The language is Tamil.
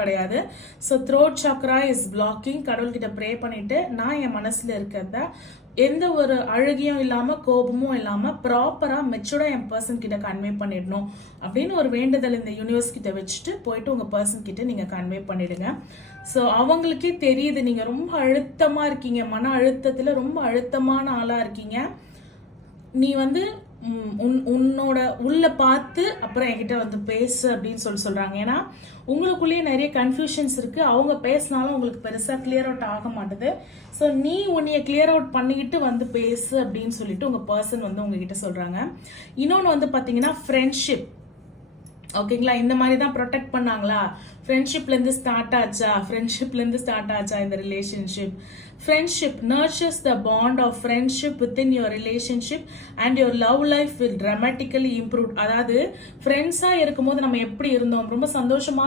கிடையாது. So throat Chakra is blocking. கடவுள்கிட்ட ப்ரே பண்ணிட்டு நான் என் மனசுல இருக்கிறத எந்த ஒரு அழுகியும் இல்லாம கோபமும் இல்லாம ப்ராப்பரா மெச்சூர்டா என் பர்சன் கிட்ட கன்வே பண்ணிடணும் அப்படின்னு ஒரு வேண்டுதல் இந்த யூனிவர்ஸ் கிட்ட வச்சுட்டு போயிட்டு உங்க பர்சன் கிட்ட நீங்க கன்வே பண்ணிடுங்க. ஸோ அவங்களுக்கே தெரியுது நீங்க ரொம்ப அழுத்தமா இருக்கீங்க, மன அழுத்தத்துல ரொம்ப அழுத்தமான ஆளா இருக்கீங்க. நீ வந்து உன்னோட உள்ள பார்த்து அப்புறம் என்கிட்ட வந்து பேசு அப்படின்னு சொல்றாங்க. ஏன்னா உங்களுக்குள்ளேயே நிறைய கன்ஃபியூஷன்ஸ் இருக்கு. அவங்க பேசினாலும் உங்களுக்கு பெருசா கிளியர் அவுட் ஆக மாட்டுது. ஸோ நீ உன்னைய கிளியர் அவுட் பண்ணிக்கிட்டு வந்து பேசு அப்படின்னு சொல்லிட்டு உங்க பர்சன் வந்து உங்ககிட்ட சொல்றாங்க. இன்னொன்று வந்து பாத்தீங்கன்னா ஃப்ரெண்ட்ஷிப். ஓகேங்களா, இந்த மாதிரி தான் ப்ரொடெக்ட் பண்ணாங்களா, ஃப்ரெண்ட்ஷிப்ல இருந்து ஸ்டார்ட் ஆச்சா இந்த relationship. Friendship nurtures the bond of friendship within your relationship and your love life will dramatically improve. அதாவது ஃப்ரெண்ட்ஸா இருக்கும்போது நம்ம எப்படி இருந்தோம், ரொம்ப சந்தோஷமா